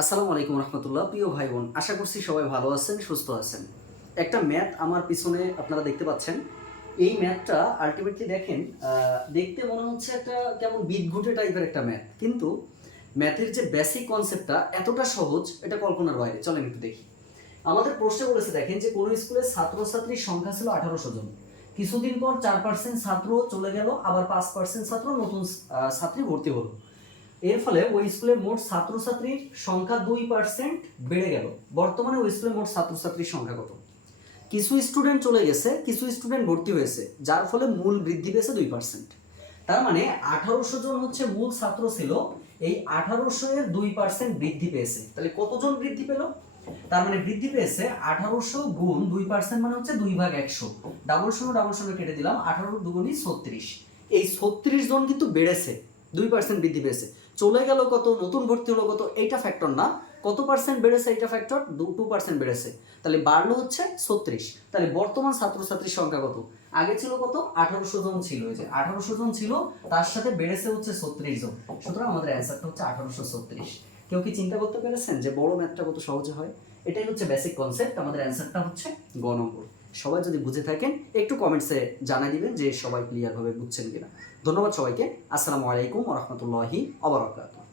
আসসালামু আলাইকুম রহমতুল্লাহ, প্রিয় ভাই বোন আশা করছি সবাই ভালো আছেন, সুস্থ আছেন। একটা ম্যাথ আমার পিছনে আপনারা দেখতে পাচ্ছেন। এই ম্যাথটা আলটিমেটলি দেখেন দেখতে মনে হচ্ছে একটা কেমন বিদঘুটে টাইপের একটা ম্যাথ। কিন্তু ম্যাথের যে বেসিক কনসেপ্টটা এতটা সহজ, এটা কল্পনার বাইরে। চলেন একটু দেখি। আমাদের প্রশ্নে বলেছে, দেখেন যে কোনো স্কুলের ছাত্রছাত্রীর সংখ্যা ছিল আঠারোশো জন। কিছুদিন পর চার পার্সেন্ট ছাত্র চলে গেল, আবার পাঁচ পার্সেন্ট ছাত্র নতুন ছাত্রী ভর্তি হলো। এর ফলে ওই স্কুলে মোট ছাত্রছাত্রীর সংখ্যা দুই পার্সেন্ট বেড়ে গেল। বর্তমানে ওই স্কুলে মোট ছাত্রছাত্রীর সংখ্যা কত? কিছু স্টুডেন্ট চলে গেছে, কিছু স্টুডেন্ট ভর্তি হয়েছে, যার ফলে মূল বৃদ্ধি পেয়েছে দুই পার্সেন্ট তার মানে আঠারোশো জন হচ্ছে মূল ছাত্র ছিল, এই আঠারোশো এর দুই পার্সেন্ট বৃদ্ধি পেয়েছে। তাহলে কতজন বৃদ্ধি পেল? তার মানে বৃদ্ধি পেয়েছে আঠারোশো গুণ দুই পার্সেন্ট মানে হচ্ছে দুই ভাগ একশো। ডাবল শূন্য ডাবল শূন্য কেটে দিলাম, আঠারো দুগুণই ছত্রিশ। এই ছত্রিশ জন কিন্তু বেড়েছে। দুই পার্সেন্ট বৃদ্ধি পেয়েছে। চলে গেল কত? নতুন ভর্তি হলো কত? এইটা ফ্যাক্টর না। কত পার্সেন্ট বেড়েছে এইটা ফ্যাক্টর টু পার্সেন্ট বেড়েছে। তাহলে বাড়লো হচ্ছে ছত্রিশ। তাহলে বর্তমান ছাত্রছাত্রীর সংখ্যা কত? আগে ছিল কত? আঠারোশো জন ছিল। যে আঠারোশো জন ছিল, তার সাথে বেড়েছে হচ্ছে ছত্রিশ জন। সুতরাং আমাদের অ্যান্সারটা হচ্ছে আঠারোশো ছত্রিশ। কেউ কি চিন্তা করতে পেরেছেন যে বড় ম্যাথটা কত সহজে হয়? এটাই হচ্ছে বেসিক কনসেপ্ট আমাদের অ্যান্সারটা হচ্ছে গ সবাই যদি বুঝে থাকেন, একটু কমেন্টসে জানা দিবেন যে সবাই ক্লিয়ারভাবে বুঝছেন কিনা। ধন্যবাদ সবাইকে। আসসালামু আলাইকুম রহমতুল্লাহি অবরাকাতুহ